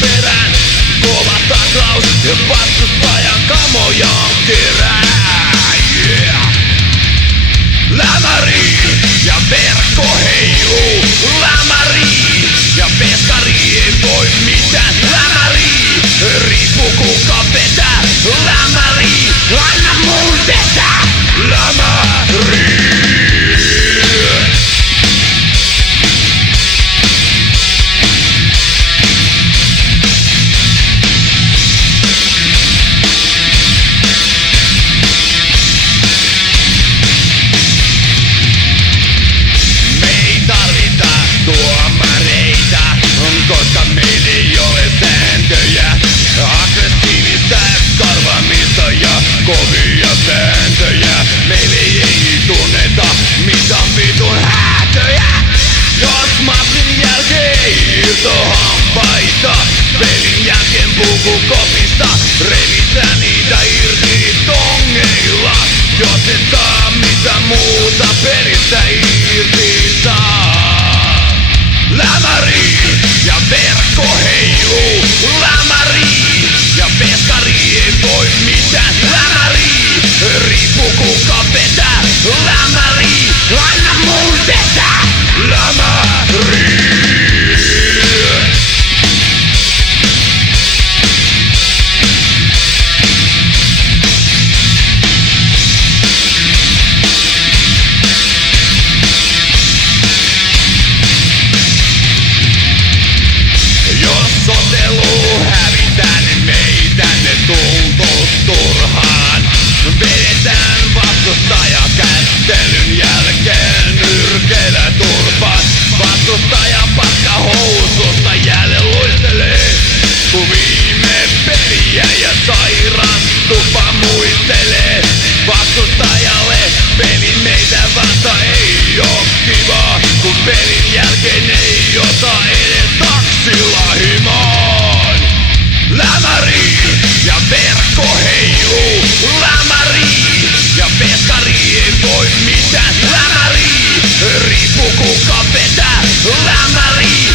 perään. Kova taklaus ja vastustajan kamoja kerää. Yeah. Lämäri ja verkko heiluu. Lämäri ja peskari ei voi mitään. Lämäri, riippuu kuka vetää. Lämäri, anna mun vetää. Lämäri. Koska meillä ei ole sääntöjä, aggressiivista karvaamista ja kovia sääntöjä. Meillä ei tunneta mitään vitun häätöjä. Jos matsin jälkeen irtohampaita, pelin jälkeen pukukopista revitään niitä irti tongeilla. Jos et saa mitä muuta pelistä irti saa. Lämäri ja verkko heiluu. Lämäri ja peskari ei voi mitään. Lämäri, riippuu kuka vetää. Lämäri, anna mun vetää. Lämäri. Sotelu hävitään, niin meitä ne tuntuu turhaan. Vedetään vastustaja kättelyn jälkeen nyrkeillä turpaan. Vastustaja paska housusta jälleen luistelee, kun viime peliä ja sairastupa muistelee. Vastustajalle peli meitä vasta ei oo kiva, kun pelin jälkeen ei ota edes taksilla himaan. Lämäri ja verkko heiluu. Lämäri ja peskari ei voi mitään. Lämäri, riippuu kuka vetää. Lämäri,